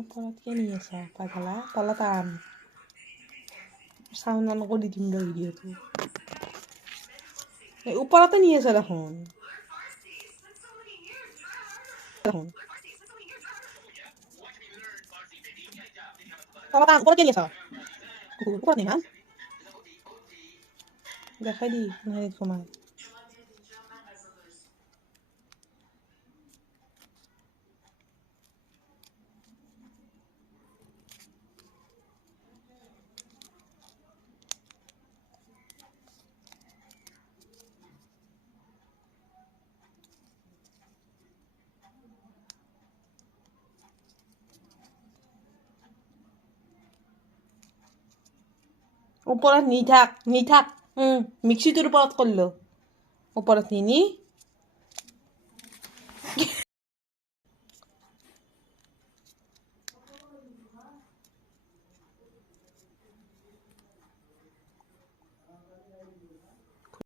ওপৰত কিয় নি আছা পাগলা তলত আন চাউণ্ড অন কৰি দিম ৰ ভিডিঅ'টো ওপৰতে নি আছা দেখোন তলত আন ওপৰত কিয় নি আছা ওপৰত নি মান দেখাই দি কমাই ওপৰত নি থাক মিক্সিটোৰ ওপৰত কৰিলো ওপৰত নি